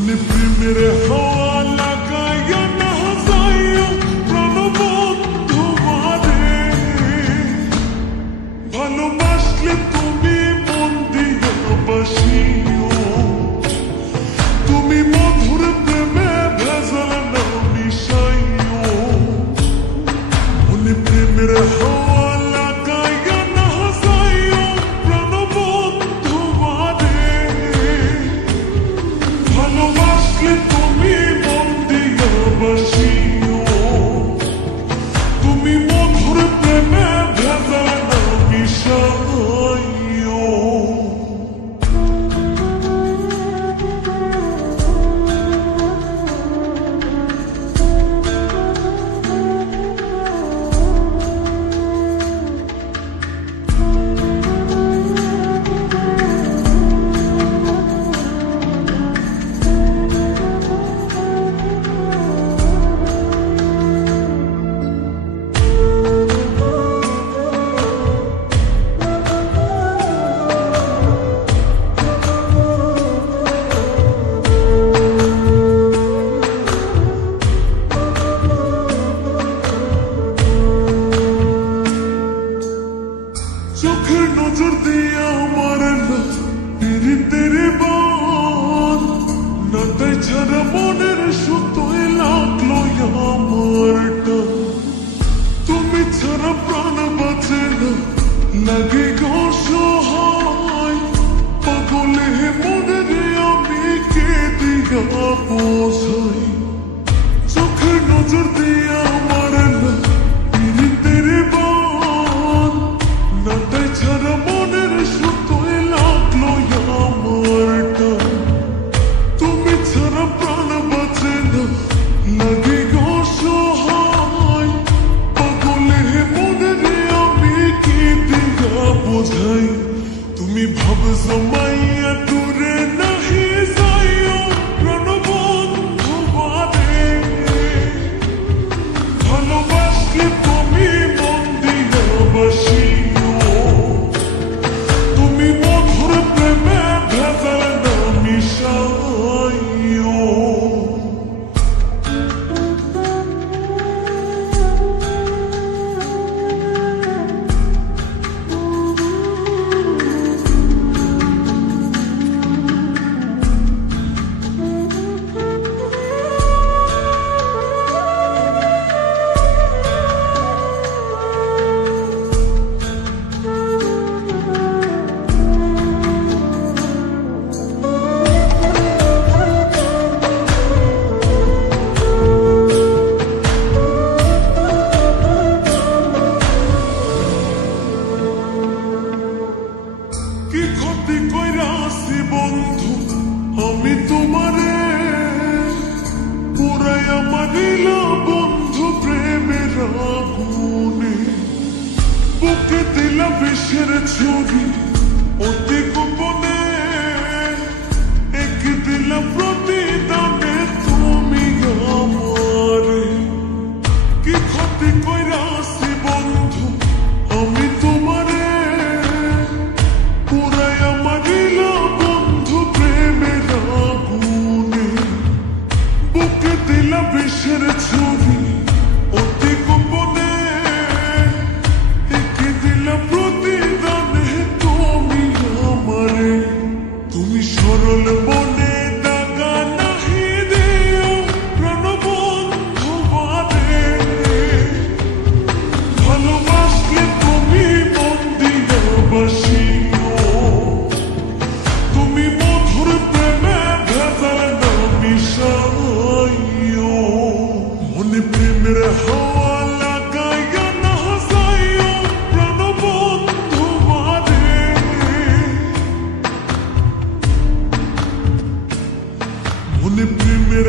মনে প্রেমের হাওয়া লাগাইয়া না যাইও প্রাণবন্ধু মারে, ভালোবাসলে তুমি মন দিয়া বাসিও, তুমি মধুর প্রেমে ভেজাল না মিশাইও। মনে প্রেমের হাওয়া লাগাইয়া না যাইও প্রাণবন্ধু মারে, ভালোবাসলে তুমি মন দিয়া বাসিও, তুমি মধুর প্রেমে ভেজাল না মিশাইও। চোখের নজর দিয়ে আমার না পীড়িতের বান, নাটাই ছাড়া মনের সুতোয় লাগলো আমার টান, তুমি ছাড়া প্রাণ বাঁচে না লাগে অসহায়, পাগলে মনের আমি কে দিয়া বোঝাই। চোখের নজর দিয়ে আমার না পীড়িতের বান, নাটাই ছাড়া মনের সুতোয় লাগলো আমার টান, তুমি ছাড়া প্রাণ বাঁচে না লাগে অসহায়, পাগলে মনের আমি কি দিয়া বোঝাই। তুমি ভাব জমাইয়া দূরে নাহি যাইও প্রাণবন্ধু মারে, ভালোবাসলে তুমি মন দিয়া বাসিও, তুমি মধুর প্রেমে ভেজাল না মিশাইও। কি ক্ষতি কইরাছি বন্ধু আমি তোমারে, পুরাইয়া মারিলা বন্ধু প্রেমের আগুনে, বুকে দিলা বিষের ছুরি অতি গোপনে, এক দিলা প্রতিদানে তুমি আমারে। কি ক্ষতি কইরাছি বন্ধু আমি তোমারে, পুরাইয়া মারিলা বন্ধু প্রেমের আগুনে, বুকে দিলা বিষের ছুরি অতি গোপনে, একে দিলা প্রতিদানে তুমি আমারে। তুমি সরল মনে দাগা নাহি দিও প্রাণবন্ধু মারে, ভালোবাসলে তুমি মন দিয়া বাসিও, তুমি মধুর প্রেমে ভেজাল না মিশাইও। মনে প্রেমের হাওয়া লাগাইয়া না যাইও প্রাণবন্ধু মারে, মনে প্রেমের